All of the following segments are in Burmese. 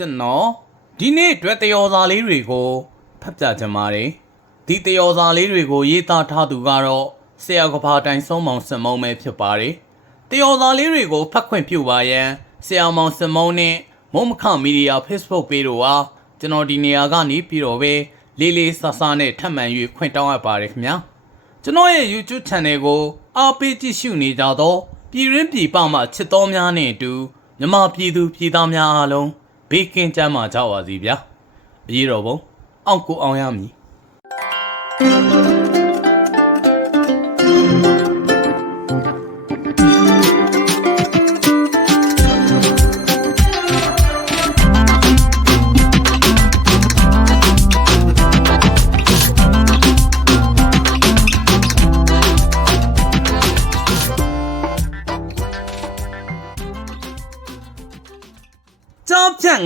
ကျွန်တော်ဒီနေ့အတွက်တယောစာလေးတွေကိုဖတ်ပြချင်ပါတယ်ဒီတယောစာလေးတွေကိုရေးသားထားသူကတော့ဆရာကဘာတိုင်ဆုံးမောင်စင်မုံပဲဖြစ်ပါတယ်တယောစာလေးတွေကိုဖတ်ခွင့်ပြုပါရန်ဆရာမောင်စင်မုံနဲ့မုံမခမီဒီယာ Facebook ပေတို့ဟာကျွန်တော်ဒီနေရာကနေပြီးတော့ပဲလေးလေးဆဆနဲ့ထပ်မံ၍ခွင့်တောင်းအပ်ပါတယ်ခင်ဗျာကျွန်တော်ရဲ့ YouTube Channel ကိုအားပေးကြည့်ရှုနေကြသောပြည်ရင်းပြည်ပမှချစ်တော်များနဲ့အတူမြမပြည်သူပြည်သားများအားလုံး ဘေးကင်းကြမှာကြပါစေဗျာအရေးတော်ပုံအောက်ကိုအောင်ရမည်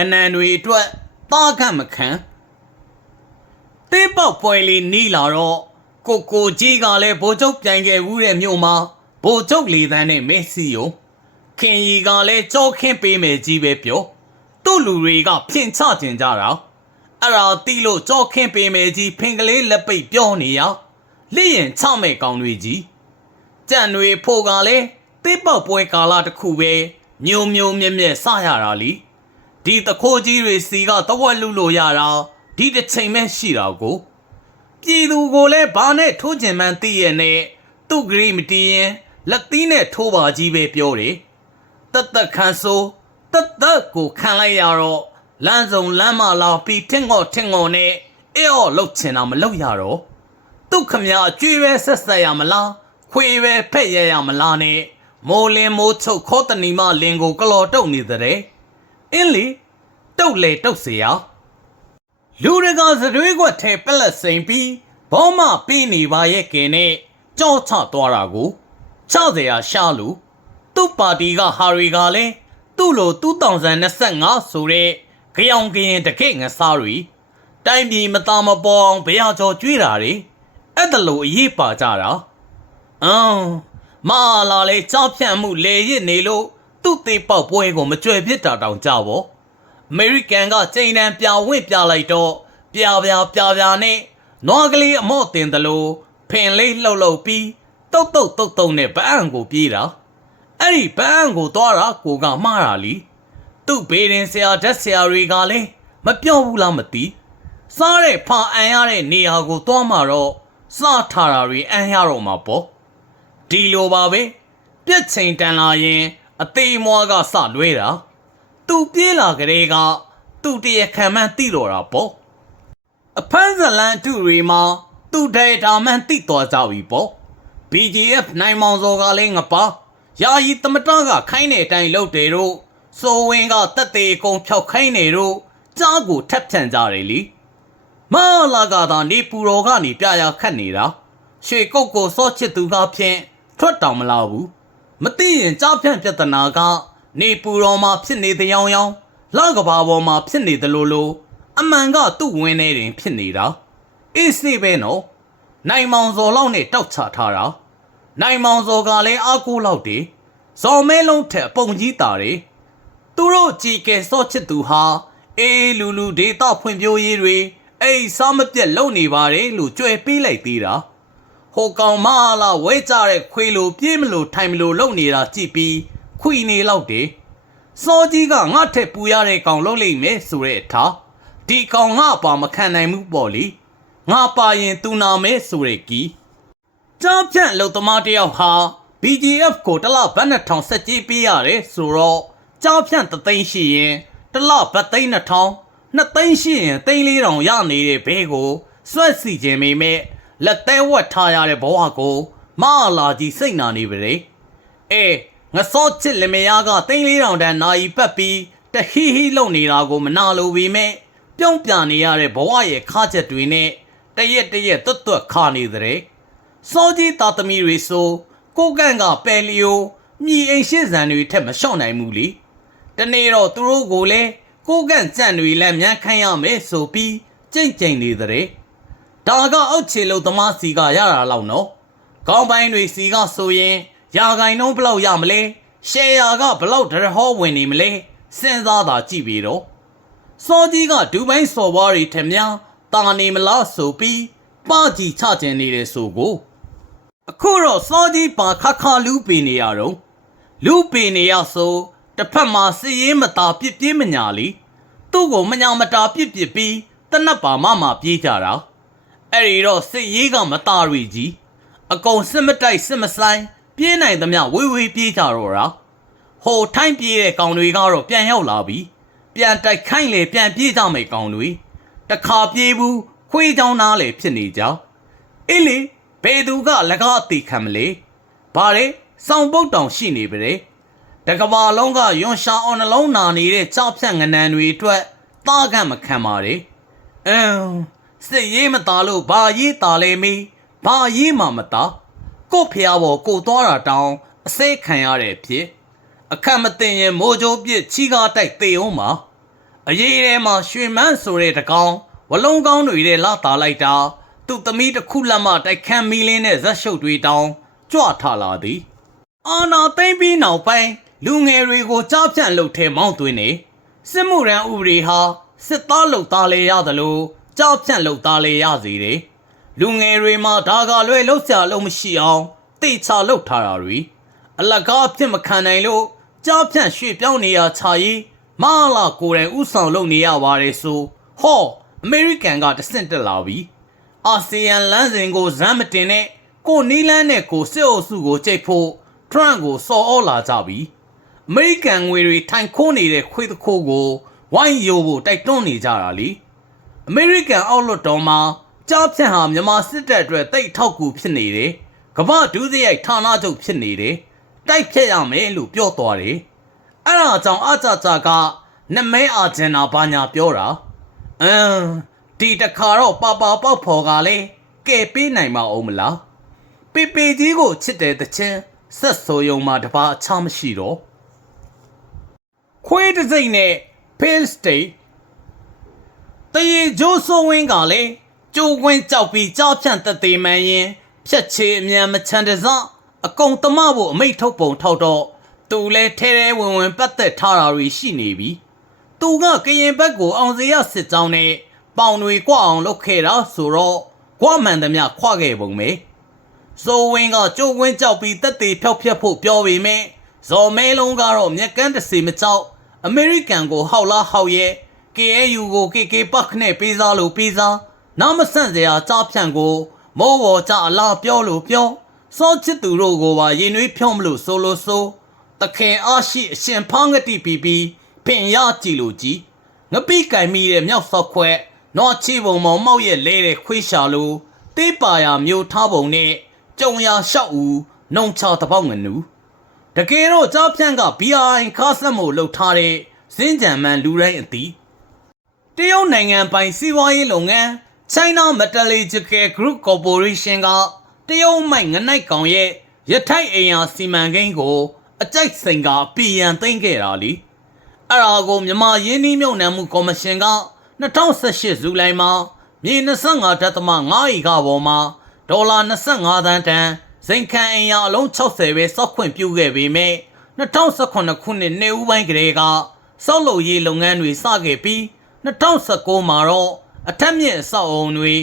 င်းဖြန့်ငနံတွေအတွက်သားခတ်မခံတေးပေါက်ပွဲလေးနီးလာတော့ကိုကိုကြီးကလည်းဗိုလ်ချုပ်ပြိုင်ခဲ့ဘူးတဲ့မြို့မှာဗိုလ်ချုပ်လေတန်းနဲ့မက်ဆီယိုခင်ရီကလည်းကြောခင်းပေးမယ်ကြီးပဲပြောသူ့လူတွေကဖြင့်ချကျင်ကြတာအဲ့ဒါတီးလို့ကြောခင်းပေးမယ်ကြီးဖင်ကလေးလက်ပိတ်ပြောနေရလိရင်ချမဲ့ကောင်းတွေကြီးကြံတွေဖို့ကလည်းတိပောက်ပွဲကာလတစ်ခုပဲမျိုးမျိုးမြက်မြက်စရတာလी ဒီတခိုးကြီးတွေစီကတဝက်လူလို့ရတာဒီတစ်ချိန်ပဲရှိတာကိုပြည်သူကိုလည်းဘာနဲ့ထိုးကျင်မှန်းသိရနဲ့သူ့ဂရိမတီးရင်လက်သီးနဲ့ထိုးပါကြီးပဲပြောတယ်တတ်တတ်ခန်းဆိုတတ်တတ်ကိုခံလိုက်ရတော့လမ်းစုံလမ်းမလာပြီးထင်ငေါ့ထင်ငေါ့နဲ့အေးော်လှုပ်ချင်တာမလှုပ်ရတော့ဒုက္ခမြအကျွေးပဲဆက်ဆက်ရမလားခွေပဲဖက်ရရမလားနဲ့မိုးလင်းမိုးချုပ်ခေါတနီမလင်ကိုကလော်တုတ်နေတဲ့ အင်းလီတုတ်လေတုတ်เสียလူရကစရွေးကွက်ထဲပလက်စိန်ပြီးဘောမပြီးနေပါရဲ့ကင်နဲ့ကြောချသွားတာကိုချเสียရှာလူသူ့ပါတီကဟာရီကလည်းသူ့လို2025ဆိုတဲ့ကြောင်ကရင်တကိတ်ငစားတွေတိုင်းပြည်မသားမပေါ်အောင်ဘယ်ဟာကျော်ကျွေးတာတွေ အဲ့ဒါလို့အရေးပါကြတာအမ်မာလာလေကြောက်ဖြန့်မှုလေရစ်နေလို့ သူ့သေးပေါက်ပွဲကိုမကြွယ်ဖြစ်တာတောင်ကြပါအမေရိကန်ကကျိန်တန်ပြဝင့်ပြလိုက်တော့ပြပြပြပြနဲ့နွားကလေးအမော့တင်တယ်လို့ဖင်လေးလှုပ်လှုပ်ပြီးတုတ်တုတ်တုတ်တုတ်နဲ့ဗအံကိုပြေးတာအဲ့ဒီဗအံကိုသွားတာကိုကမှားတာလीသူ့ဘေးရင်ဆရာဓာတ်ဆရာတွေကလည်းမပြောဘူးလားမသိစားတဲ့ဖာအန်ရတဲ့နေရာကိုသွားမှတော့စားထားတာတွေအန်ရတော့မှာပေါ့ဒီလိုပါပဲပြက်ချိန်တန်လာရင် အသေးမွားကစလွဲတာသူပြေးလာကလေးကသူ့တရခံမှန်းသိတော့တာပေါ့အဖမ်းဇလန်တူတွေမှာသူ့ဒေတာမှန်းသိသွားကြပြီပေါ့ BGF နိုင်မောင်စောကလည်းငပါယာယီတမတကခိုင်းတဲ့အတိုင်းလုပ်တယ်တို့စိုးဝင်းကတက်သေးကုံဖြောက်ခိုင်းနေတို့ကြားကိုထပ်ဖြန့်ကြတယ်လीမလာကသာနေပူတော်ကနေပြရခတ်နေတာရွှေကုတ်ကိုစောချစ်သူကဖြင့်ထွက်တောင်မလာဘူး မသိရင်ကြားဖြန့်ပြဿနာကနေပူတော်မှာဖြစ်နေတဲ့ရောင်ရောင်လကဘာပေါ်မှာဖြစ်နေတယ်လို့လို့အမှန်ကသူ့ဝင်းနေတင်ဖြစ်နေတာအေးစေးပဲနော်နိုင်မောင်စော်လောက်နဲ့တောက်ချထားတာနိုင်မောင်စော်ကလည်းအားကိုးလောက်တယ်ဇော်မဲလုံးထက်အပုံကြီးတာတယ်သူတို့ကြည်ကဲစော့ချစ်သူဟာအေးလူလူဒေတာဖွံ့ဖြိုးရေးတွေအိမ်စားမပြတ်လုပ်နေပါတယ်လို့ကြွယ်ပေးလိုက်သေးတာ ဟိုကောင်မလာဝဲကြတဲ့ခွေလိုပြေးမလို့ထိုင်မလို့လုပ်နေတာကြည့်ပြီးခွေနေလောက်တယ်စောကြီးကငါ့ထက်ပူရတဲ့ကောင်လုပ်လိမ့်မယ်ဆိုတဲ့အထားဒီကောင်ငါပါမခံနိုင်ဘူးပေါ့လေငါပါရင်သူနာမဲဆိုတဲ့ကီကြားဖြန့်လုံသမားတယောက်ဟာ BGF ကိုတစ်လဘတ်2000ဆက်ကြေးပေးရတယ်ဆိုတော့ကြားဖြန့်တသိန်းရှိရင်တစ်လဘတ်သိန်း2000နှစ်သိန်းရှိရင်သိန်း4000ရနေတဲ့ဘဲကိုစွက်စီခြင်းမိမဲ့ လက်သေးဝတ်ထားရတဲ့ဘဝကိုမလာကြီးစိတ်နာနေပြီလေအဲငါစောချစ်လင်မယားကသိန်း4000တန်နာယီပတ်ပြီးတဟီဟီလုံနေတာကိုမနာလိုပေမဲ့ပြုံးပြနေရတဲ့ဘဝရဲ့ခါချက်တွေနဲ့တရက်တရက်တွတ်တွတ်ခါနေတဲ့စောကြီးတာသမီတွေဆိုကိုကန့်ကပယ်လီယိုမြည်အိမ်ရှိဇံတွေထက်မလျှော့နိုင်ဘူးလေတနေ့တော့သူတို့ကိုလည်းကိုကန့်ကြံ့တွေလည်းမြန်ခိုင်းရမယ်ဆိုပြီးကြိတ်ကြိမ်နေတဲ့ ဒါကအောက်ခြေလို့သမားစီကရတာလောက်နော်ကောင်းပိုင်းတွေစီကဆိုရင်ယာဂိုင်နှုံးဘလောက်ရမလဲရှယ်ယာကဘလောက်ဒရဟောဝင်နေမလဲစဉ်းစားတာကြည့်ပြီးတော့စောကြီးကဒူဘိုင်းစော်ဘွားတွေထက်များတာနေမလားဆိုပြီးပါကြည့်ချကျင်နေတယ်ဆိုကိုအခုတော့စောကြီးပါခခလူးပင်နေရတော့လူးပင်နေရဆိုတစ်ဖက်မှာစည်ရင်မတာပြစ်ပြေးမညာလီသူ့ကိုမညာမတာပြစ်ပြစ်ပြီးတနတ်ပါမမပြေးကြတာ အဲ့ဒီတော့စစ်ရေးကမတာရီကြီးအကုန်စစ်မတိုက်စစ်မဆိုင်ပြေးနိုင်သမျှဝေးဝေးပြေးကြတော့တာဟိုထိုင်းပြေးတဲ့ကောင်တွေကတော့ပြန်ရောက်လာပြီပြန်တိုက်ခိုင်းလေပြန်ပြေးကြမယ်ကောင်တွေတခါပြေးဘူးခွေးချောင်းသားလေဖြစ်နေကြအေးလေဘယ်သူကလကားအသေးခံမလဲဘာလဲစောင်ပုတ်တောင်ရှိနေပြီလေတကဘာလုံးကယွန်ရှာအောင်နှလုံးနာနေတဲ့ကြောက်ဖြတ်ငနန်တွေအတွက်တားကန့်မခံပါလေအင်း စစ်ရေးမသားလို့ဘာရေးသားလဲမီဘာရေးမှမသားကို့ဖျားပေါ်ကိုသွားတာတောင်းအစိခံရတဲ့ဖြစ်အခက်မတင်ရင်မိုးကြိုးပြစ်ချီကားတိုက်သေအောင်ပါအရေးထဲမှာရွှေမန်းဆိုတဲ့တကောင်ဝလုံးကောင်းတွေတဲ့လာတာလိုက်တာသူ့သမီးတစ်ခုလက်မတိုက်ခမ်းမီလင်းတဲ့ဇက်ရှုပ်တွေတောင်းကြွထလာသည်အာနာသိမ့်ပြီးနောက်ပိုင်းလူငယ်တွေကိုကြားဖြန့်လုပ်ထဲမောင်းသွင်းနေစစ်မှုရန်ဥပဒေဟာစစ်သားလုပ်သားလေရသလို ကြားဖြန့်လုပ်သားလေရစီတယ်လူငယ်တွေမှာဒါကလွဲလှုပ်ရှားလို့မရှိအောင်တိတ်ချလုပ်ထားတာတွေအလကားအဖြစ်မခံနိုင်လို့ကြားဖြန့်ရွှေ့ပြောင်းနေရချာရီမာလာကိုယ်တိုင်ဥဆောင်လုပ်နေရပါတယ်ဆိုဟောအမေရိကန်ကတဆင့်တက်လာပြီအာဆီယံလမ်းစဉ်ကိုဇမ်းမတင်နဲ့ကိုနီလန်းနဲ့ကိုစစ်အုပ်စုကိုကြိတ်ဖို့ထရန့်ကိုစော်ဩလာကြပြီအမေရိကန်ငွေတွေထိုင်ခိုးနေတဲ့ခွေးတခိုးကိုဝိုင်းယိုဖို့တိုက်တွန်းနေကြတာလी အမေရိကန်အောက်လွှတ်တော်မှာကြားဖြန့်ဟာမြန်မာစစ်တပ်အတွက်တိတ်ထောက်ကူဖြစ်နေတယ်ကမ္ဘာဒုစရိုက်ဌာနချုပ်ဖြစ်နေတယ်တိုက်ဖြတ်ရမယ်လို့ပြောသွားတယ်။အဲ့ဒါကြောင့်အကြကြကနမဲအာဂျင်နာဘာညာပြောတာ။အမ်ဒီတခါတော့ပါပါပေါက်ဖော်ကလည်းကဲပေးနိုင်မအောင်မလား။ပေပေကြီးကိုချစ်တဲ့တချင်းဆက်ဆိုယုံမှာတပါအခြားမရှိတော့။ခွေးတစ်စိမ့်နဲ့ Pale State တရေဂျိုးဆိုဝင်းကလည်းကျိုးကွင်းကြောက်ပြီးကြောက်ဖြန့်တသေးမှန်ရင်ဖြက်ချေအမြန်မချန်တစအကုံတမဖို့အမိတ်ထုတ်ပုံထောက်တော့သူလဲထဲထဲဝင်ဝင်ပတ်သက်ထားတာတွေရှိနေပြီသူကကရင်ဘက်ကိုအောင်စရစစ်ကြောင်းနဲ့ပေါင်တွေကွအောင်လုပ်ခဲ့တာဆိုတော့ကွာမှန်သမျှခွခဲ့ပုံပဲဇိုဝင်းကကျိုးဝင်းကြောက်ပြီးတက်သေးဖြောက်ဖြက်ဖို့ပြောပေမဲ့ဇော်မဲလုံးကတော့မျက်ကန်းတစ်စီမကြောက်အမေရိကန်ကိုဟောက်လားဟောက်ရဲ့ KAU ကို KK ပတ်နဲ့ပေးစားလို့ပေးစားနောက်မဆန့်စရာကြားဖြန့်ကိုမိုးဝေါ်ကြအလားပြောလို့ပြောစောချစ်သူတို့ကိုပါရင်နှွေးဖြောင်းမလို့ဆိုလို့ဆိုတခင်အားရှိအရှင်ဖန်းကတိပီပီပင်ရကြည့်လို့ကြည်ငပိကင်မိတဲ့မြောက်ဆော့ခွဲနွားချီပုံမောင်မောက်ရဲ့လဲတဲ့ခွေးရှာလိုတေးပါယာမျိုးထားပုံနဲ့ကြုံရလျှောက်ဦးနှုံချတပေါက်ငနူတကယ်တော့ကြားဖြန့်က BRI ခါဆက်မှုလှုပ်ထားတဲ့စင်းကြံမှန်လူတိုင်းအသီး တရုတ်နိုင်ငံပိုင်စီးပွားရေးလုပ်ငန်း China Metallurgical Group Corporation ကတရုတ်မိုက်ငနိုက်ကောင်ရဲ့ရထိုက်အိမ်ယာစီမံကိန်းကို အကြိုက်စိန်ကပြည်ရန်သိမ်းခဲ့တာလीအဲ့ဒါကိုမြန်မာရင်းနှီးမြှုပ်နှံမှုကော်မရှင်က2018ဇူလိုင်မှာမြေ25.5亿ကပေါ်မှာဒေါ်လာ25သန်းတန်ဇိမ်ခံအိမ်ယာအလုံး60ပဲစောက်ခွင့်ပြုခဲ့ပေမဲ့2018ခုနှစ်နေဦးပိုင်းကလေးကစောက်လုပ်ရေးလုပ်ငန်းတွေစခဲ့ပြီး 2019မှာတော့အထက်မြင့်အဆောက်အုံတွေ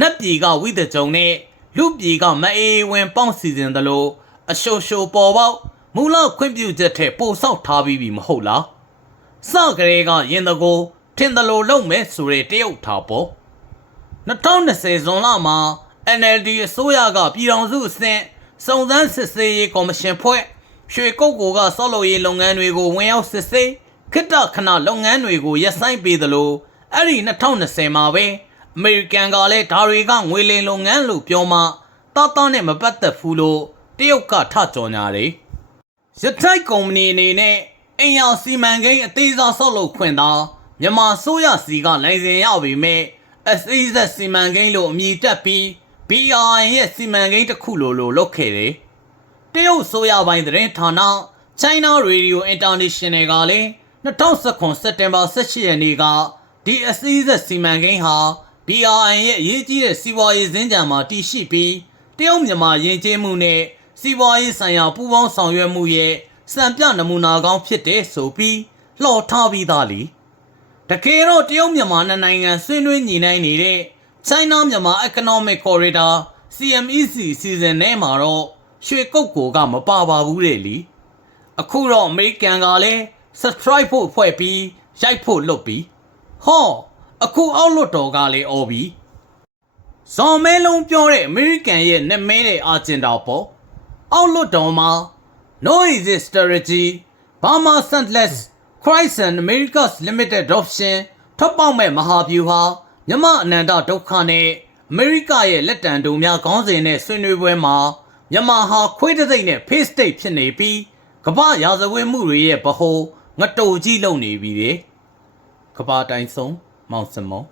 နက်ပြည်ကဝိသကြုံနဲ့လူပြည်ကမအေးဝင်ပေါင်းစီစဉ်သလိုအရှိုရှိုပေါ်ပေါက်မူလခွင့်ပြုချက်ထက်ပိုဆောက်ထားပြီးပြီမဟုတ်လားစကလေးကရင်တကိုထင်သလိုလုပ်မယ်ဆိုတဲ့တရုတ်ထားပေါ့2020ဇွန်လမှာ NLD အစိုးရကပြည်ထောင်စုအဆင့်စုံစမ်းစစ်ဆေးရေးကော်မရှင်ဖွဲ့ရွှေကုတ်ကိုကဆောက်လုပ်ရေးလုပ်ငန်းတွေကိုဝင်ရောက်စစ်ဆေး ခိတ္တခဏလုပ်ငန်းတွေကိုရပ်ဆိုင်းပေးသလိုအဲ့ဒီ2020မှာပဲအမေရိကန်ကလည်းဒါတွေကငွေလိမ်လုပ်ငန်းလို့ပြောမှတာတာနဲ့မပတ်သက်ဘူးလို့တရုတ်ကထကြော်ညာတယ်ရထိုက်ကုမ္ပဏီအနေနဲ့အင်ယာစီမံကိန်းအသေးစားဆောက်လုပ်ခွင့်သာမြန်မာဆိုရစီကလိုင်စင်ရပေမဲ့ SEZ စီမံကိန်းလို့အမည်တက်ပြီး BRI ရဲ့စီမံကိန်းတစ်ခုလိုလိုလုပ်ခဲ့တယ်တရုတ်ဆိုရပိုင်းသတင်းဌာန China Radio International ကလည်း 2019စက်တင်ဘာ18ရက်နေ့ကဒီ SEZ စီမံကိန်းဟာ BRI ရဲ့အရေးကြီးတဲ့စီးပွားရေးစင်ကြံမှာတည်ရှိပြီးတရုတ်မြန်မာယဉ်ကျေးမှုနဲ့စီးပွားရေးဆိုင်ရာပူးပေါင်းဆောင်ရွက်မှုရဲ့စံပြနမူနာကောင်းဖြစ်တဲ့ဆိုပြီးလှော်ထားပြီးသားလीတကယ်တော့တရုတ်မြန်မာနှစ်နိုင်ငံဆွေးနွေးညှိနှိုင်းနေတဲ့ China မြန်မာ Economic Corridor CMEC စီစဉ်ထဲမှာတော့ရွှေကုတ်ကိုကမပါပါဘူးတဲ့လीအခုတော့အမေရိကန်ကလည်း subscribe ဖို့ဖွဲ့ပြီးရိုက်ဖို့လုပ်ပြီးဟောအခုအောက်လွတ်တော်ကလည်းអော်ပြီးဇော်မဲလုံးပြောတဲ့အမေရိကန်ရဲ့နမဲတဲ့အာဂျင်တာပေါ့အောက်လွတ်တော်မှာ no exist strategy Burma Sandless Christ and America's Limited Option ထွက်ပေါက်မဲ့မဟာဗျူဟာမြမအနန္တဒုက္ခနဲ့အမေရိကရဲ့လက်တံတုံများခေါင်းစဉ်နဲ့ဆွေးနွေးပွဲမှာမြန်မာဟာခွေးတစ်သိမ့်နဲ့ face state ဖြစ်နေပြီးကမ္ဘာရာဇဝတ်မှုတွေရဲ့ဗဟို ငတိုကြီးလုံနေပြီလေကမ္ဘာတိုင်းဆုံးမောင်စမော